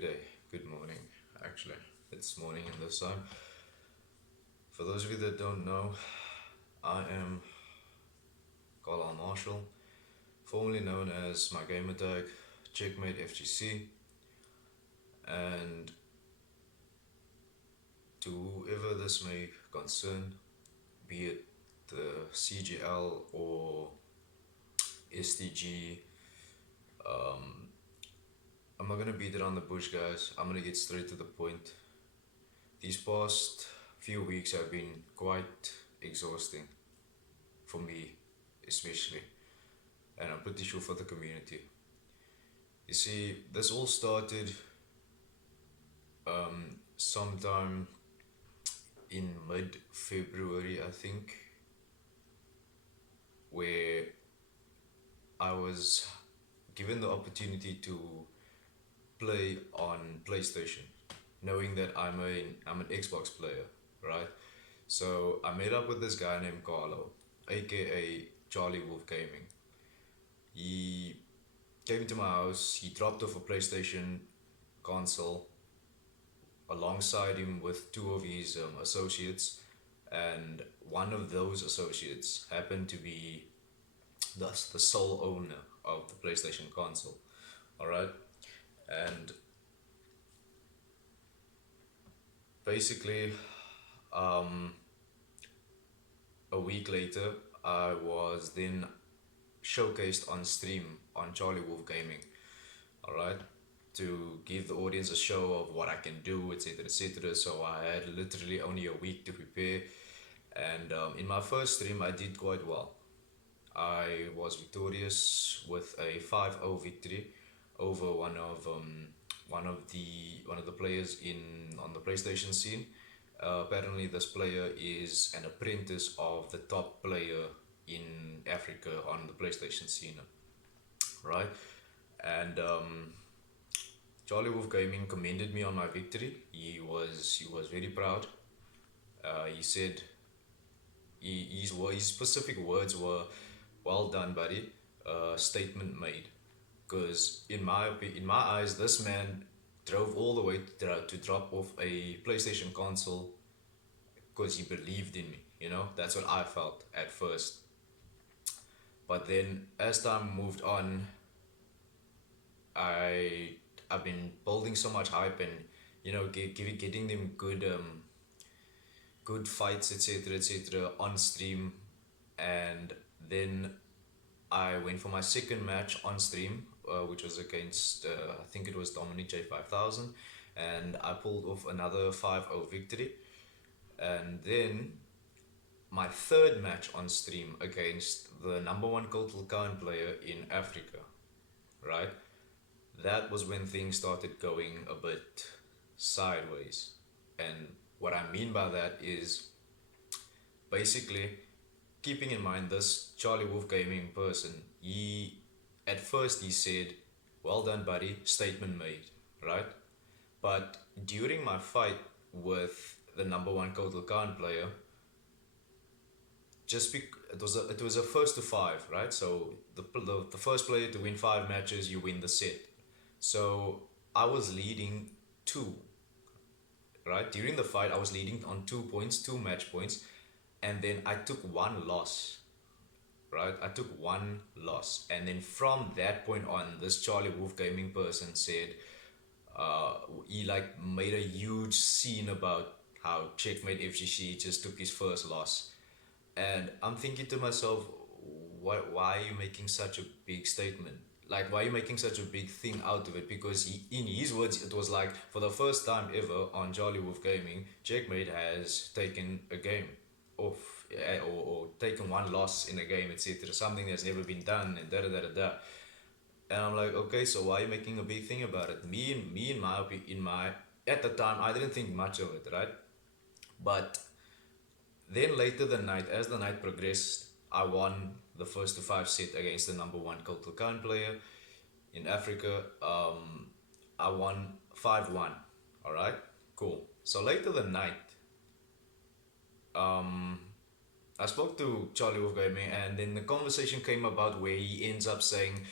good day, good morning. Actually, it's morning in this time. For those of you that don't know, I am Carlisle Marshall, formerly known as my gamer tag Checkmate FGC, and to whoever this may concern, be it the CGL or STG, I'm not gonna beat around the bush, guys. I'm gonna get straight to the point. These past few weeks have been quite exhausting for me, especially, and I'm pretty sure for the community. You see, this all started sometime in mid February, I think, where I was given the opportunity to play on PlayStation, knowing that I'm an Xbox player, right? So I met up with this guy named Carlo, aka Charlie Wolf Gaming. He came to my house. He dropped off a PlayStation console alongside him with two of his associates, and one of those associates happened to be the sole owner of the PlayStation console. All right, and basically, um, a week later, I was then showcased on stream on Charlie Wolf Gaming. All right, to give the audience a show of what I can do, etc., etc. So I had literally only a week to prepare, and in my first stream, I did quite well. I was victorious with a 5-0 victory over one of the players in on the PlayStation scene. Apparently, this player is an apprentice of the top player in Africa on the PlayStation scene, right? And Charlie Wolf Gaming commended me on my victory. He was very proud. He said his specific words were, "Well done, buddy. Statement made." Because in my eyes, this man drove all the way to drop off a PlayStation console because he believed in me. That's what I felt at first. But then, as time moved on, I I've been building so much hype and getting them good fights, etc., etc., on stream, and then I went for my second match on stream, which was against, I think it was Dominic J5000, and I pulled off another 5-0 victory. And then my third match on stream against the number one Kotal Khan player in Africa, right? That was when things started going a bit sideways. And what I mean by that is basically keeping in mind this Charlie Wolf Gaming person, at first he said, "Well done, buddy, statement made," right? But during my fight with the number one Kotal Khan player, it was a first to five, right? So the first player to win five matches, you win the set. So I was leading two, right? During the fight, I was leading on 2 points, two match points, and then I took one loss, right? I took one loss, and then from that point on, this Charlie Wolf Gaming person said, he like made a huge scene about how Checkmate FGC just took his first loss, and I'm thinking to myself, why are you making such a big statement? Like, why are you making such a big thing out of it? Because in his words, it was like, for the first time ever on Charlie Wolf Gaming, Checkmate has taken a game off, or taken one loss in a game, etc. Something that's never been done, and da da da da da. And I'm like, okay, so why are you making a big thing about it? Me, in my at the time, I didn't think much of it, right? But then later the night, as the night progressed, I won the first to five set against the number one Kotal Khan player in Africa. I won 5-1. All right, cool. So later the night, I spoke to Charlie Wolf Gaming, and then the conversation came about where he ends up saying,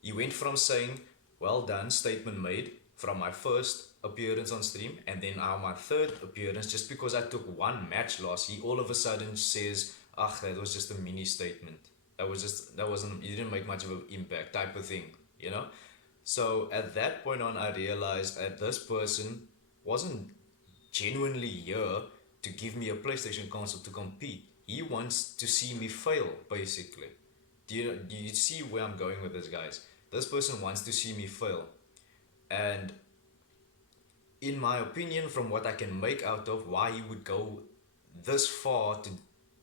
he went from saying, "Well done, statement made," from my first appearance on stream, and then now my third appearance, just because I took one match loss, he all of a sudden says, "Ah, that was just a mini statement. That wasn't. You didn't make much of an impact," type of thing, you know. So at that point on, I realized that this person wasn't genuinely here to give me a PlayStation console to compete. He wants to see me fail, basically. Do you see where I'm going with this, guys? This person wants to see me fail. And in my opinion, from what I can make out of why he would go this far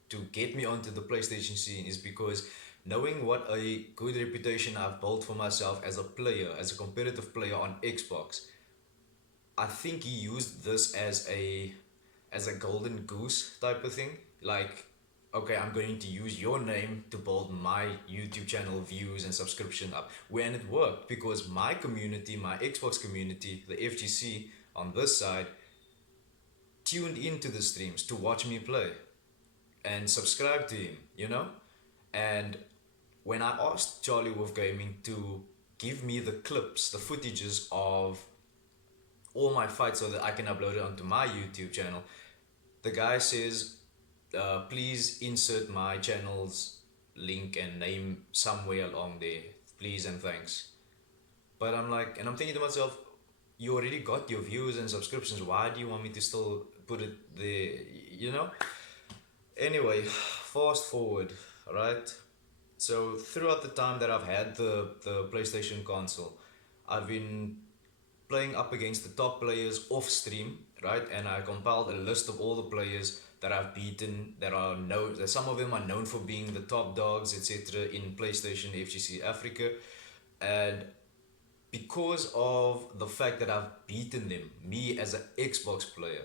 to get me onto the PlayStation scene is because knowing what a good reputation I've built for myself as a player, as a competitive player on Xbox, I think he used this as a golden goose type of thing. Like, okay, I'm going to use your name to build my YouTube channel views and subscription up. When it worked, because my community, my Xbox community, the FGC on this side, tuned into the streams to watch me play and subscribe to him, you know? And when I asked Charlie Wolf Gaming to give me the clips, the footages of all my fights so that I can upload it onto my YouTube channel, the guy says, please insert my channel's link and name somewhere along there, please and thanks. But I'm like, and I'm thinking to myself, you already got your views and subscriptions. Why do you want me to still put it there? You know. Anyway, fast forward, right? So throughout the time that I've had the PlayStation console, I've been playing up against the top players off stream, right? And I compiled a list of all the players that I've beaten that are known. That some of them are known for being the top dogs, etc. in PlayStation FGC Africa, and because of the fact that I've beaten them, me as an Xbox player,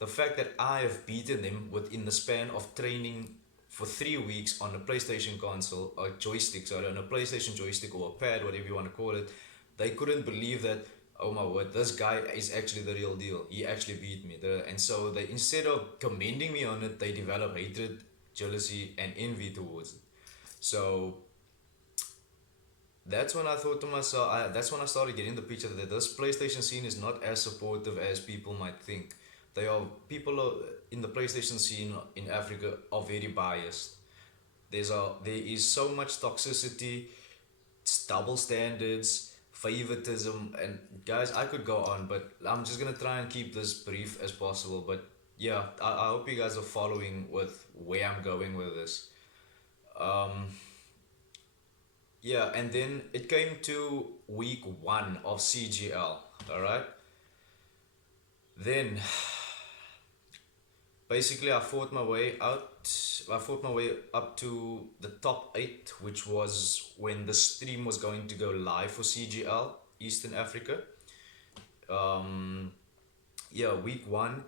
the fact that I have beaten them within the span of training for 3 weeks on a PlayStation console or joystick, sorry, on a PlayStation joystick or a pad, whatever you want to call it, they couldn't believe that, oh my word, this guy is actually the real deal. He actually beat me. And so they, instead of commending me on it, they develop hatred, jealousy, and envy towards it. So that's when I thought to myself, that's when I started getting the picture that this PlayStation scene is not as supportive as people might think. They are people in the PlayStation scene in Africa are very biased. There is so much toxicity, double standards, favoritism, and guys, I could go on, but I'm just gonna try and keep this brief as possible. But yeah, I hope you guys are following with where I'm going with this. Um, yeah, and then it came to week one of CGL. All right, then basically I fought my way out. I fought my way up to the top 8, which was when the stream was going to go live for CGL Eastern Africa. Yeah, week one,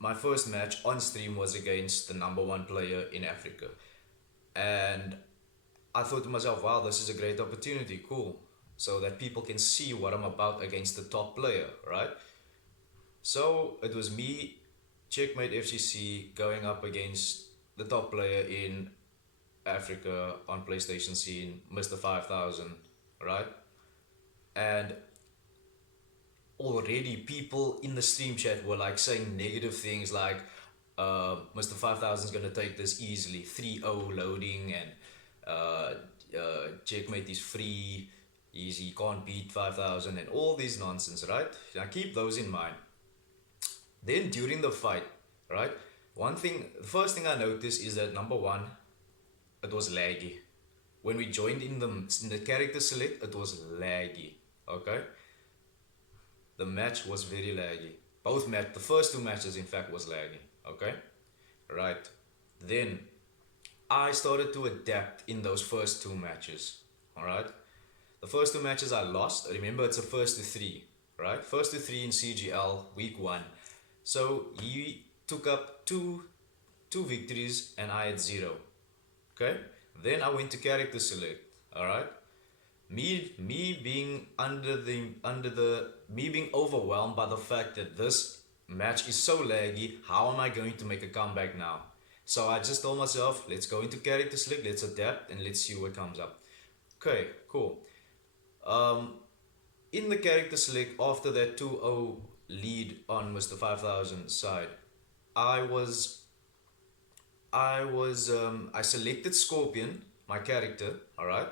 my first match on stream was against the number one player in Africa, and I thought to myself, wow, this is a great opportunity, cool, so that people can see what I'm about against the top player, right? So it was me, Checkmate FGC, going up against the top player in Africa on PlayStation scene, Mr. 5000, right? And already people in the stream chat were like saying negative things like, Mr. 5000 is gonna take this easily, 3-0 loading, and Checkmate is free, he can't beat 5000, and all these nonsense, right? Now keep those in mind. Then during the fight, right? The first thing I noticed is that number one, it was laggy. When we joined in the character select, it was laggy. Okay, the match was very laggy. The first two matches, in fact, was laggy. Okay, right. Then I started to adapt in those first two matches. All right, the first two matches I lost. Remember, it's a first to three, right? First to three in CGL week one. So he took up two victories and I had 0. Okay. Then I went to character select. All right. Me being me being overwhelmed by the fact that this match is so laggy. How am I going to make a comeback now? So I just told myself, let's go into character select, let's adapt, and let's see what comes up. Okay, cool. in the character select after that 2-0 lead on Mr. 5000 side, I was I selected Scorpion, my character, all right,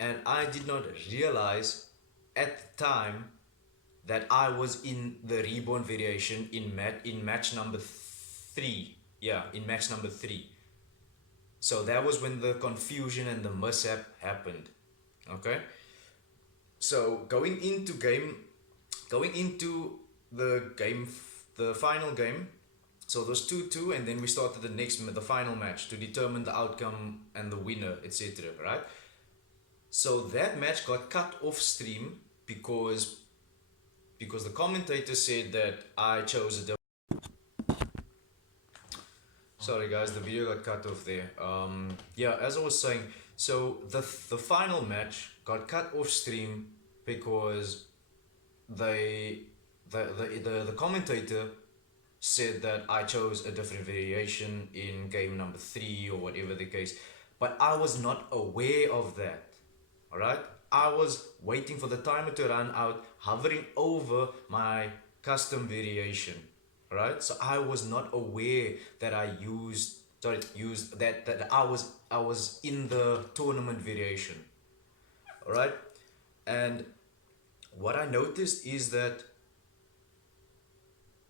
and I did not realize at the time that I was in the reborn variation in match number 3. Yeah, in match number 3. So that was when the confusion and the mishap happened. Okay? So going into the final game, so it was 2-2, and then we started the final match to determine the outcome and the winner, etc. Right? So that match got cut off stream because the commentator said that I chose a different. Sorry guys, the video got cut off there. Yeah, as I was saying, so the final match got cut off stream because the commentator said that I chose a different variation in game number 3 or whatever the case, but I was not aware of that. All right, I was waiting for the timer to run out, hovering over my custom variation. All right, so I was not aware that I was in the tournament variation. All right, and what I noticed is that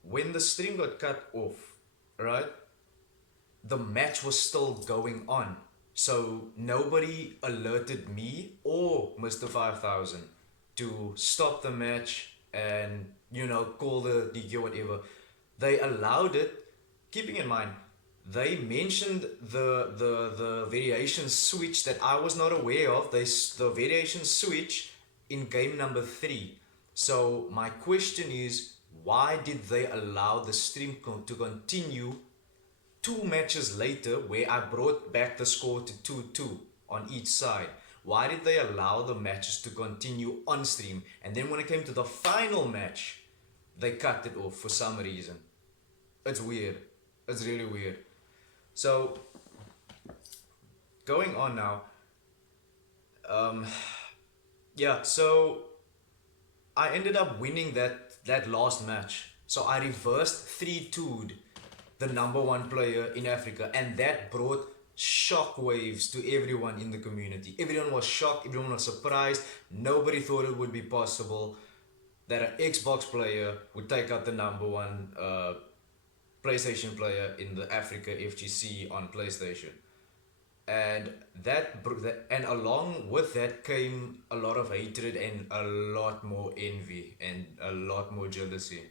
when the stream got cut off, right, the match was still going on. So nobody alerted me or Mr. 5000 to stop the match and, call the DQ or whatever. They allowed it, keeping in mind, they mentioned the variation switch that I was not aware of. The variation switch in game number 3. So my question is, why did they allow the stream to continue 2 matches later, where I brought back the score to 2-2 on each side? Why did they allow the matches to continue on stream? And then when it came to the final match, they cut it off for some reason. It's weird. It's really weird. So, going on now. Yeah, so I ended up winning that last match. So I reversed 3-2'd the number 1 player in Africa, and that brought shockwaves to everyone in the community. Everyone was shocked, everyone was surprised. Nobody thought it would be possible that an Xbox player would take out the number 1 PlayStation player in the Africa FGC on PlayStation. And and along with that came a lot of hatred and a lot more envy and a lot more jealousy.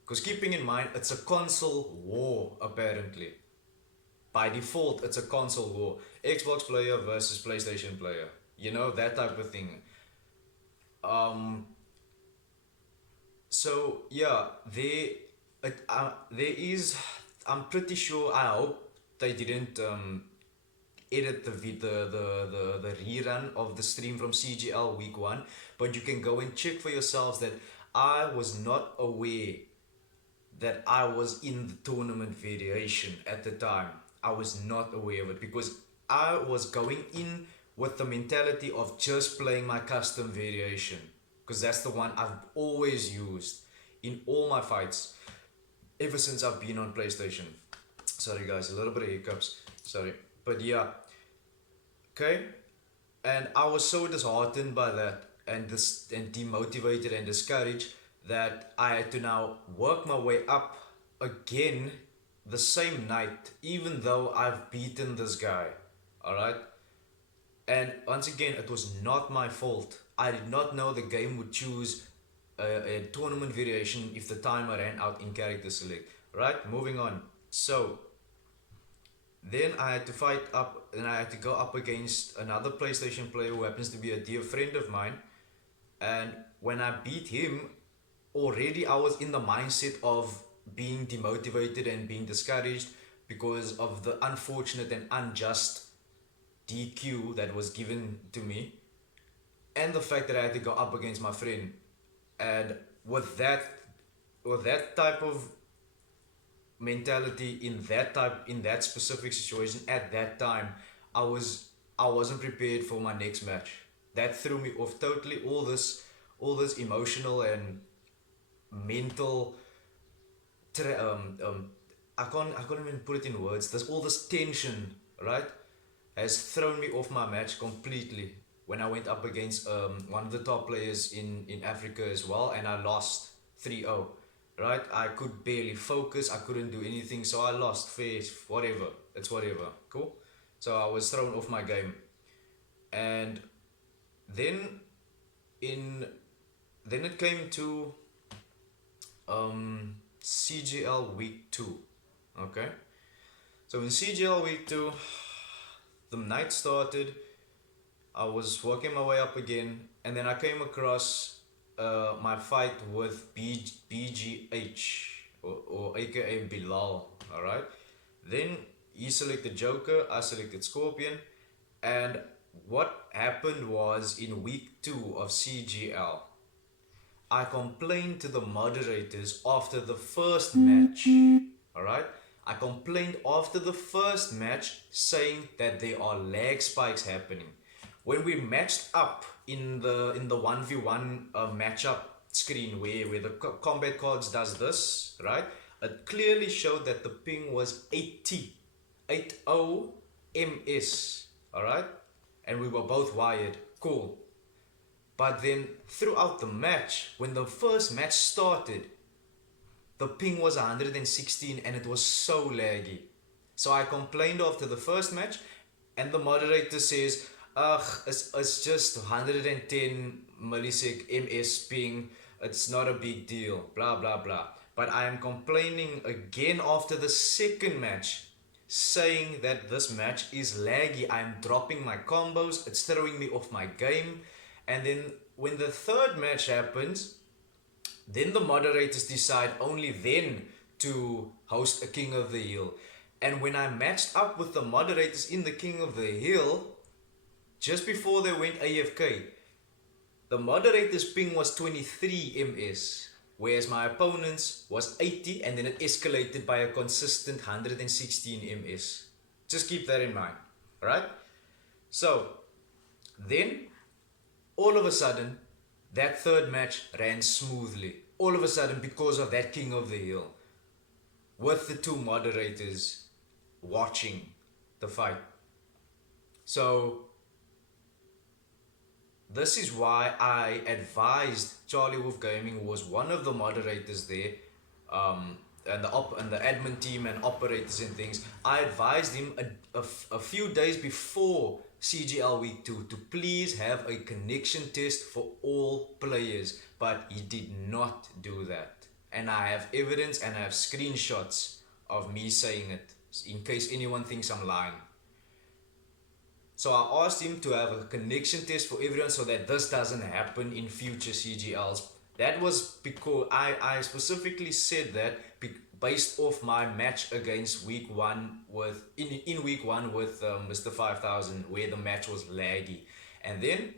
Because keeping in mind, it's a console war, apparently. By default, it's a console war. Xbox player versus PlayStation player. That type of thing. So, yeah, there is... I'm pretty sure, I hope they didn't edit the rerun of the stream from CGL week 1. But you can go and check for yourselves that I was not aware that I was in the tournament variation at the time. I was not aware of it because I was going in with the mentality of just playing my custom variation, because that's the one I've always used in all my fights ever since I've been on PlayStation. Sorry guys, a little bit of hiccups, sorry. But yeah, okay, and I was so disheartened by that and demotivated and discouraged that I had to now work my way up again the same night, even though I've beaten this guy. Alright? And once again, it was not my fault. I did not know the game would choose a tournament variation if the timer ran out in character select. Right? Moving on. So, then I had to fight up, and I had to go up against another PlayStation player who happens to be a dear friend of mine. And when I beat him, already I was in the mindset of being demotivated and being discouraged because of the unfortunate and unjust DQ that was given to me, and the fact that I had to go up against my friend. And with that type of mentality in that specific situation at that time, I wasn't prepared for my next match. That threw me off totally. All this all this emotional and mental I can't even put it in words. There's all this tension, right, has thrown me off my match completely when I went up against one of the top players in Africa as well, and I lost 3-0. Right, I could barely focus. I couldn't do anything, so I lost. Face whatever. It's whatever. Cool. So I was thrown off my game, and then in then it came to CGL week 2. Okay, so in CGL week 2, the night started. I was working my way up again, and then I came across my fight with BGH, or aka Bilal. Alright, then he selected Joker, I selected Scorpion, and what happened was in week 2 of CGL, I complained to the moderators after the first match. Alright? I complained after the first match saying that there are lag spikes happening. When we matched up in the 1v1 matchup screen where the combat cards does this, right? It clearly showed that the ping was 80 ms, alright? And we were both wired. Cool. But then throughout the match, when the first match started, the ping was 116 and it was so laggy. So I complained after the first match, and the moderator says, it's just 110 millisec ms ping, it's not a big deal, blah blah blah. But I am complaining again after the second match, saying that this match is laggy. I'm dropping my combos, it's throwing me off my game. And then when the third match happens, then the moderators decide only then to host a King of the Hill. And when I matched up with the moderators in the King of the Hill, just before they went AFK, the moderators ping was 23 ms, whereas my opponent's was 80, and then it escalated by a consistent 116 ms. Just keep that in mind, right? So then all of a sudden, that third match ran smoothly. All of a sudden, because of that King of the Hill, with the two moderators watching the fight. So this is why I advised Charlie Wolf Gaming, who was one of the moderators there, and the admin team and operators and things. I advised him a few days before CGL week 2 to please have a connection test for all players, but he did not do that. And I have evidence and I have screenshots of me saying it, in case anyone thinks I'm lying. So I asked him to have a connection test for everyone so that this doesn't happen in future CGLs. That was because I specifically said that based off my match against week 1 with in week 1 with Mr. 5000, where the match was laggy. And then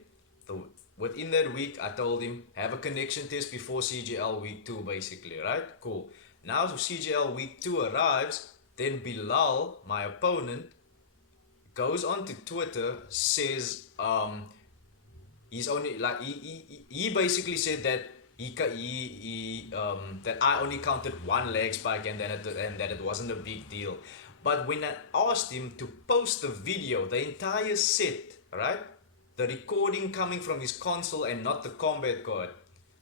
within that week I told him have a connection test before CGL week 2, basically, right? Cool. Now CGL week 2 arrives, then Bilal, my opponent, goes onto Twitter, says he's only like he basically said that that I only counted one leg spike and that it wasn't a big deal. But when I asked him to post the video, the entire set, right, the recording coming from his console and not the combat card,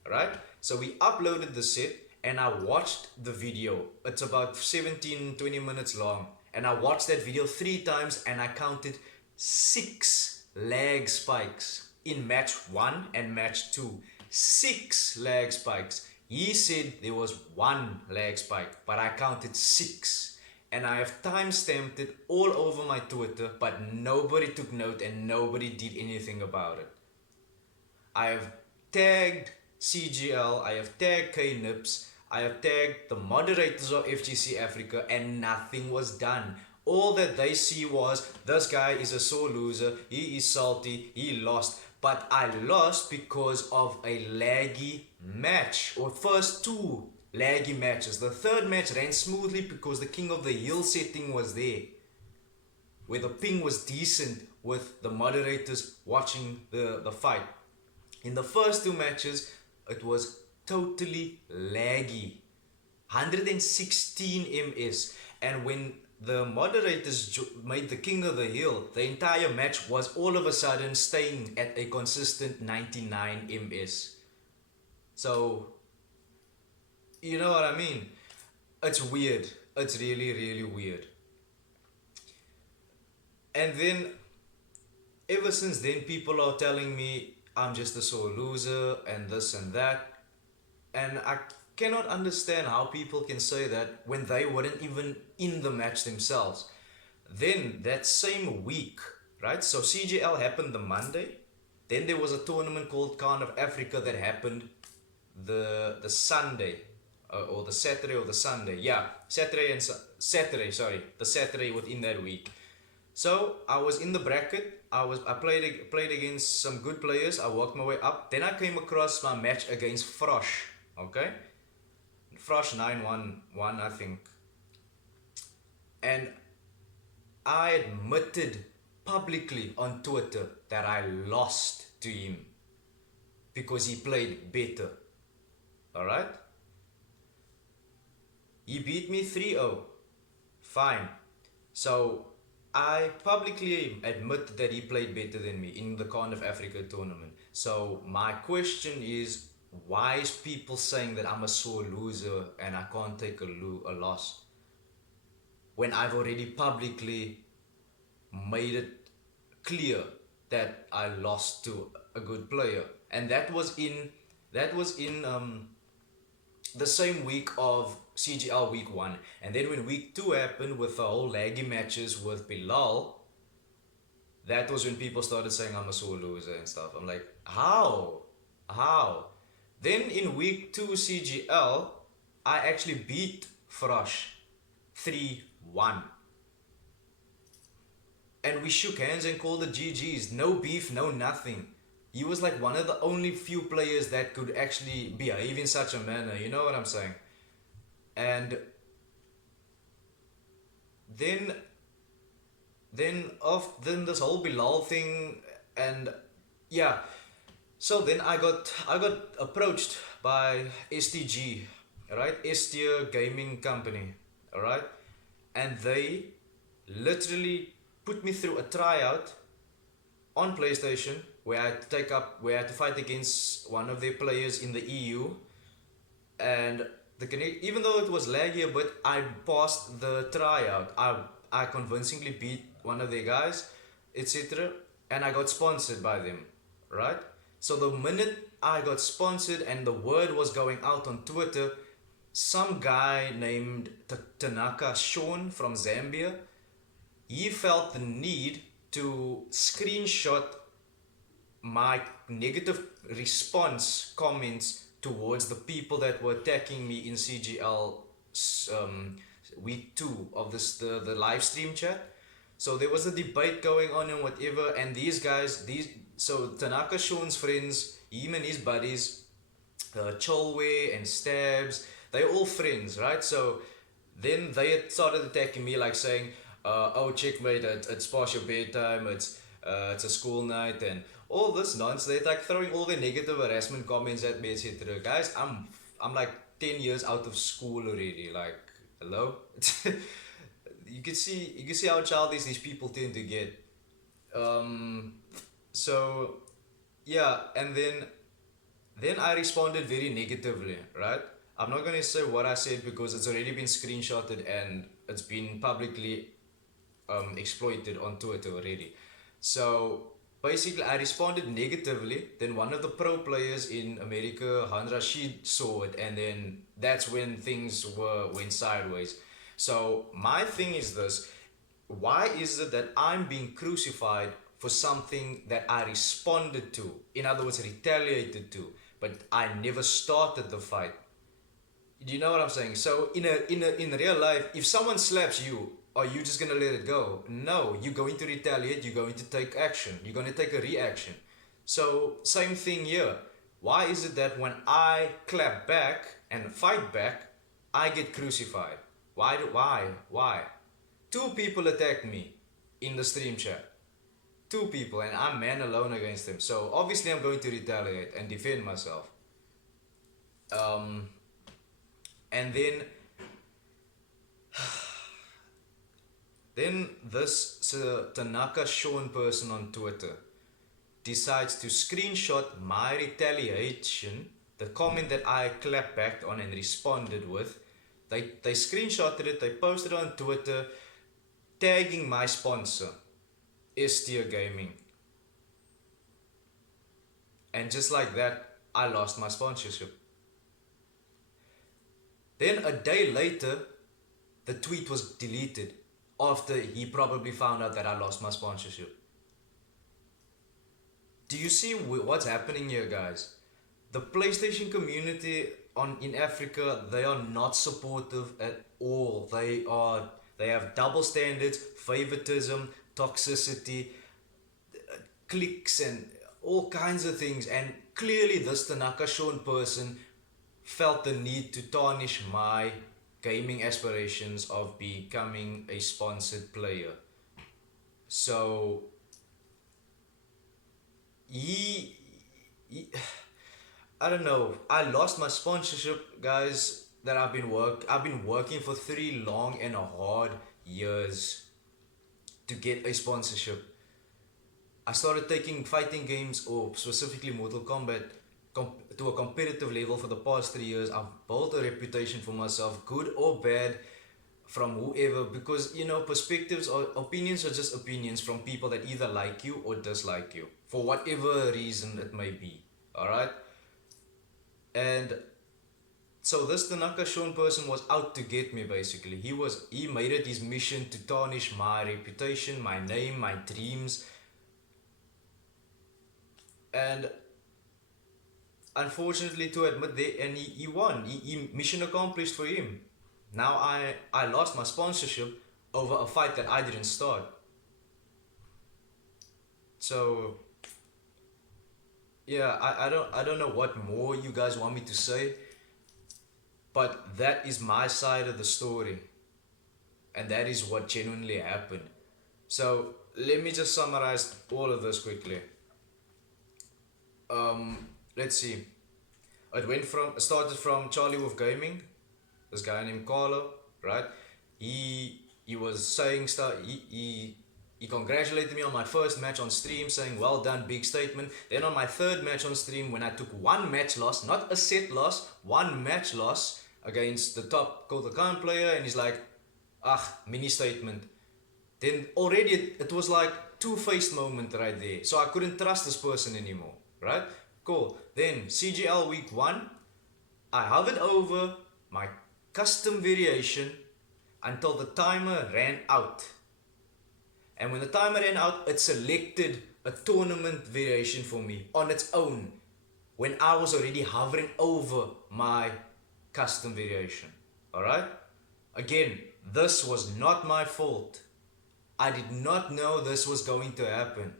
right, so we uploaded the set and I watched the video. It's about 17-20 minutes long, and I watched that video 3 times and I counted 6 lag spikes in match 1 and match 2. 6 lag spikes. He said there was 1 lag spike, but I counted 6. And I have time-stamped it all over my Twitter, but nobody took note and nobody did anything about it. I have tagged CGL, I have tagged K-Nips, I have tagged the moderators of FGC Africa, and nothing was done. All that they see was, this guy is a sore loser, he is salty, he lost. But I lost because of a laggy match, or first 2 laggy matches. The third match ran smoothly because the King of the Hill setting was there, where the ping was decent with the moderators watching the fight. In the first two matches, it was totally laggy. 116 ms, and when the moderators made the king of the hill, the entire match was all of a sudden staying at a consistent 99 ms. So you know what I mean? It's weird. It's really, really weird. And then ever since then, people are telling me I'm just a sore loser and this and that. And I cannot understand how people can say that when they weren't even in the match themselves. Then that same week, right? So CGL happened the Monday. Then there was a tournament called Khan of Africa that happened the Sunday, or the Saturday or the Sunday. Yeah, Saturday. Sorry, the Saturday within that week. So I was in the bracket. I played against some good players. I worked my way up. Then I came across my match against Frosh. Okay, Frosh 911, I think. And I admitted publicly on Twitter that I lost to him because he played better. Alright? He beat me 3-0. Fine. So I publicly admit that he played better than me in the Khan of Africa tournament. So my question is, why is people saying that I'm a sore loser and I can't take a loss when I've already publicly made it clear that I lost to a good player? And that was in the same week of CGL week 1. And then when week 2 happened with the whole laggy matches with Bilal, that was when people started saying I'm a sore loser and stuff. I'm like, how? Then in week 2 CGL, I actually beat Frosh 3-1. And we shook hands and called it GG's. No beef, no nothing. He was like one of the only few players that could actually behave in such a manner. You know what I'm saying? And then this whole Bilal thing, and yeah. So then I got approached by STG, right? S-tier gaming company, alright? And they literally put me through a tryout on PlayStation where I had to fight against one of their players in the EU, and even though it was laggy a bit, I passed the tryout. I convincingly beat one of their guys, etc., and I got sponsored by them, right? So the minute I got sponsored and the word was going out on Twitter, some guy named Tanaka Sean from Zambia, he felt the need to screenshot my negative response comments towards the people that were attacking me in CGL week 2 of the live stream chat. So there was a debate going on and whatever, and these guys, so Tanaka Sean's friends, him and his buddies, Cholwe and Stabs, they're all friends, right? So then they had started attacking me, like saying, oh checkmate, it's past your bedtime, it's a school night, and all this nonsense. They're like throwing all the negative harassment comments at me, etc. Guys, I'm like 10 years out of school already. Like, hello. You can see how childish these people tend to get. So yeah, and then I responded very negatively, right? I'm not gonna say what I said because it's already been screenshotted and it's been publicly exploited on Twitter already. So basically I responded negatively. Then one of the pro players in America, Han Rashid, saw it, and then that's when things went sideways. So my thing is this: why is it that I'm being crucified for something that I responded to, in other words retaliated to, but I never started the fight? Do you know what I'm saying? So in real life, if someone slaps you, are you just gonna let it go? No, you're going to retaliate, you're going to take action, you're going to take a reaction. So same thing here. Why is it that when I clap back and fight back, I get crucified? Why? 2 people attacked me in the stream chat. two people and I'm man alone against them. So obviously I'm going to retaliate and defend myself. Um, and then this Tanaka Sean person on Twitter decides to screenshot my retaliation, the comment that I clapped back on and responded with. They screenshotted it, they posted it on Twitter, tagging my sponsor, STO Gaming. And just like that, I lost my sponsorship. Then a day later, the tweet was deleted after he probably found out that I lost my sponsorship. Do you see what's happening here, guys? The PlayStation community in Africa, they are not supportive at all. They have double standards, favoritism, toxicity, cliques, and all kinds of things. And clearly, this Tanaka Sean person felt the need to tarnish my gaming aspirations of becoming a sponsored player. So he I don't know. I lost my sponsorship, guys. That I've been working for 3 long and hard years to get a sponsorship. I started taking fighting games, or specifically Mortal Kombat, to a competitive level for the past 3 years. I've built a reputation for myself, good or bad, from whoever, because perspectives or opinions are just opinions from people that either like you or dislike you for whatever reason it may be. All right. And so this Tanaka Sean person was out to get me, basically. He made it his mission to tarnish my reputation, my name, my dreams. And unfortunately, to admit that, and he won. He mission accomplished for him. Now I lost my sponsorship over a fight that I didn't start. So yeah, I don't know what more you guys want me to say, but that is my side of the story, and that is what genuinely happened. So let me just summarize all of this quickly. Let's see. It started from Charlie Wolf Gaming, this guy named Carlo, right? He was saying stuff. He congratulated me on my first match on stream, saying well done, big statement. Then on my third match on stream, when I took 1 match loss, not a set loss, 1 match loss against the top Kota Khan player, and he's like, mini statement. Then already it was like two-faced moment right there. So I couldn't trust this person anymore, right? Cool. Then CGL week 1, I hovered over my custom variation until the timer ran out. And when the timer ran out, it selected a tournament variation for me on its own when I was already hovering over my custom variation. Alright? Again, this was not my fault. I did not know this was going to happen.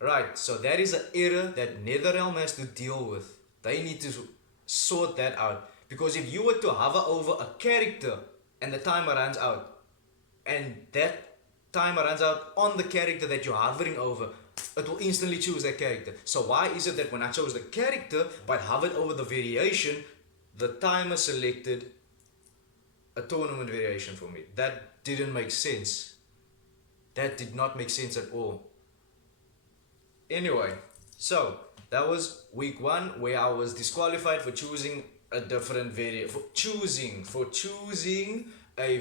Right, so that is an error that NetherRealm has to deal with. They need to sort that out. Because if you were to hover over a character and the timer runs out, and that timer runs out on the character that you're hovering over, it will instantly choose that character. So why is it that when I chose the character but hovered over the variation, the timer selected a tournament variation for me? That didn't make sense. That did not make sense at all. Anyway, so that was week 1 where I was disqualified for choosing a different for choosing a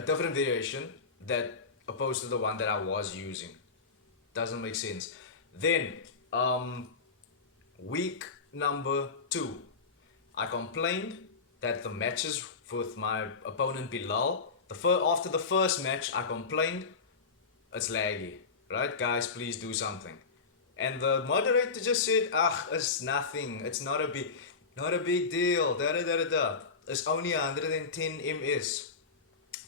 different variation that opposed to the one that I was using. Doesn't make sense. Then week number 2, I complained that the matches with my opponent Bilal, after the first match I complained it's laggy, right? Guys, please do something. And the moderator just said, it's nothing, it's not a big deal, it's only 110 ms.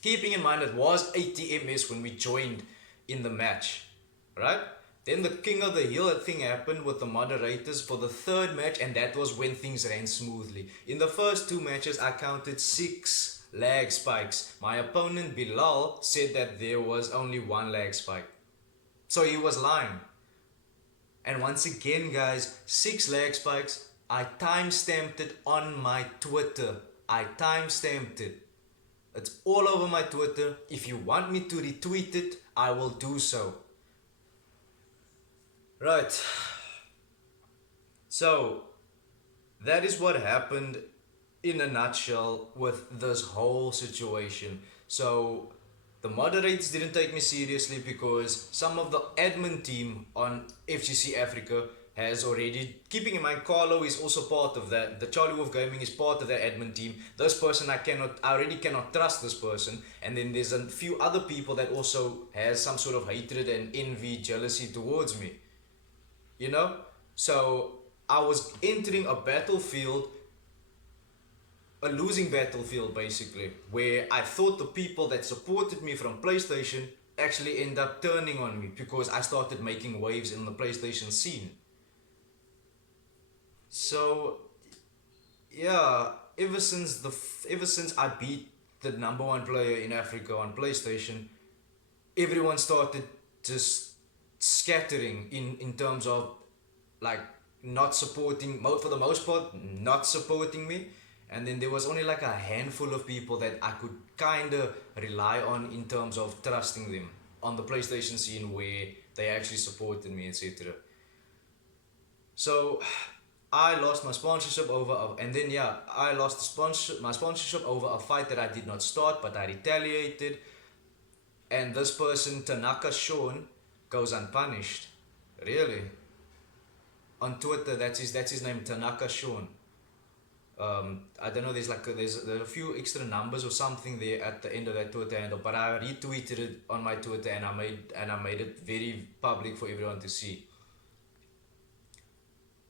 Keeping in mind it was 80 ms when we joined in the match, right? Then the King of the Hill thing happened with the moderators for the third match, and that was when things ran smoothly. In the first 2 matches I counted 6 lag spikes. My opponent Bilal said that there was only one lag spike. So he was lying. And once again, guys, 6 lag spikes. I timestamped it on my Twitter. I timestamped it. It's all over my Twitter. If you want me to retweet it, I will do so. Right. So, that is what happened in a nutshell with this whole situation. So, the moderators didn't take me seriously because some of the admin team on FGC Africa has already, keeping in mind Carlo is also part of that. The Charlie Wolf Gaming is part of that admin team. This person I already cannot trust this person. And then there's a few other people that also has some sort of hatred and envy, jealousy towards me. You know? So I was entering a battlefield, a losing battlefield basically, where I thought the people that supported me from PlayStation actually end up turning on me because I started making waves in the PlayStation scene. So yeah, ever since I beat the number one player in Africa on PlayStation, everyone started just scattering in terms of like not supporting, for the most part not supporting me. And then there was only like a handful of people that I could kind of rely on in terms of trusting them on the PlayStation scene where they actually supported me, etc. So I lost my sponsorship and then yeah, I lost my sponsorship over a fight that I did not start, but I retaliated. And this person, Tanaka Sean, goes unpunished. Really? On Twitter, that's his name, Tanaka Sean. I don't know. There's a few extra numbers or something there at the end of that Twitter handle, but I retweeted it on my Twitter and I made it very public for everyone to see.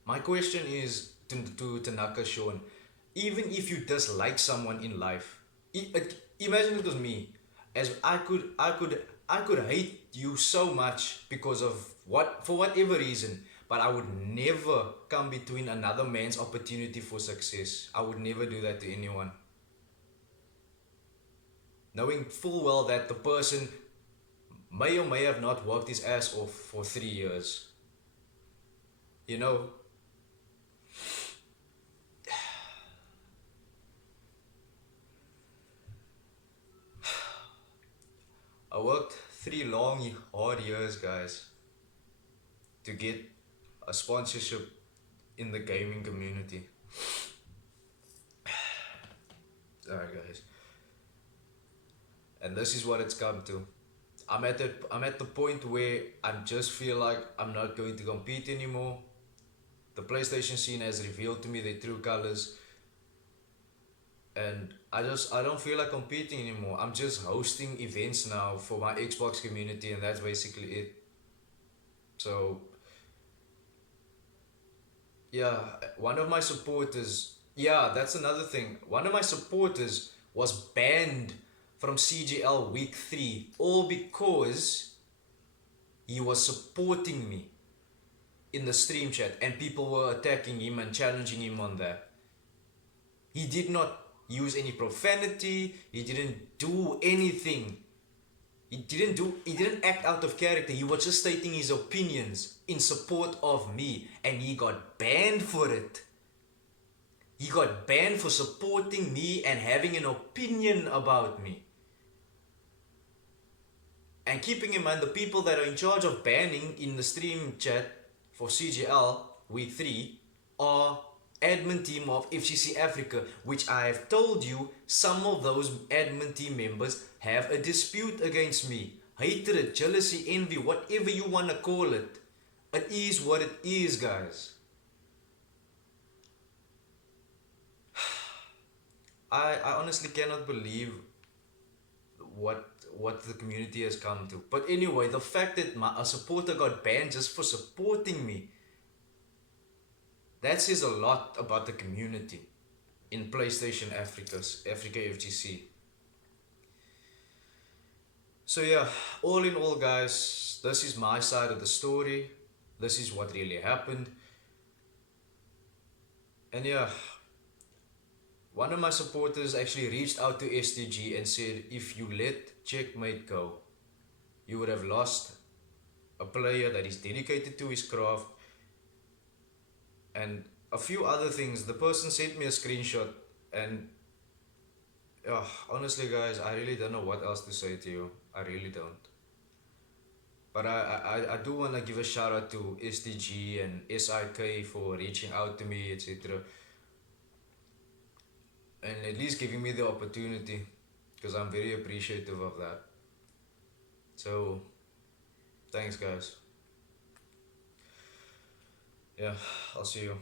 My question is to Tanaka Sean, even if you dislike someone in life, imagine it was me, as I could hate you so much because of for whatever reason, but I would never come between another man's opportunity for success. I would never do that to anyone. Knowing full well that the person may or may have not worked his ass off for 3 years. You know? I worked 3 long, hard years, guys, to get a sponsorship in the gaming community. Sorry, guys. And this is what it's come to. I'm at the point where I just feel like I'm not going to compete anymore. The PlayStation scene has revealed to me their true colors. And I don't feel like competing anymore. I'm just hosting events now for my Xbox community, and that's basically it. So yeah, one of my supporters, yeah, that's another thing. One of my supporters was banned from CGL week 3, all because he was supporting me in the stream chat and people were attacking him and challenging him on that. He did not use any profanity, he didn't do anything. He didn't act out of character. He was just stating his opinions in support of me, and he got banned for it. He got banned for supporting me and having an opinion about me. And keeping in mind, the people that are in charge of banning in the stream chat for CGL week 3 are admin team of FGC Africa, which I have told you some of those admin team members have a dispute against me. Hatred, jealousy, envy, whatever you want to call it. It is what it is, guys. I honestly cannot believe what the community has come to. But anyway, the fact that a supporter got banned just for supporting me, that says a lot about the community in PlayStation Africa FGC. So yeah, all in all, guys, this is my side of the story. This is what really happened. And yeah, One of my supporters actually reached out to STG and said, if you let checkmate go, you would have lost a player that is dedicated to his craft and a few other things. The person sent me a screenshot, and honestly, guys, I really don't know what else to say to you. I really don't. But I do want to give a shout out to STG and SIK for reaching out to me, etc. And at least giving me the opportunity, because I'm very appreciative of that. So, thanks, guys. Yeah, I'll see you.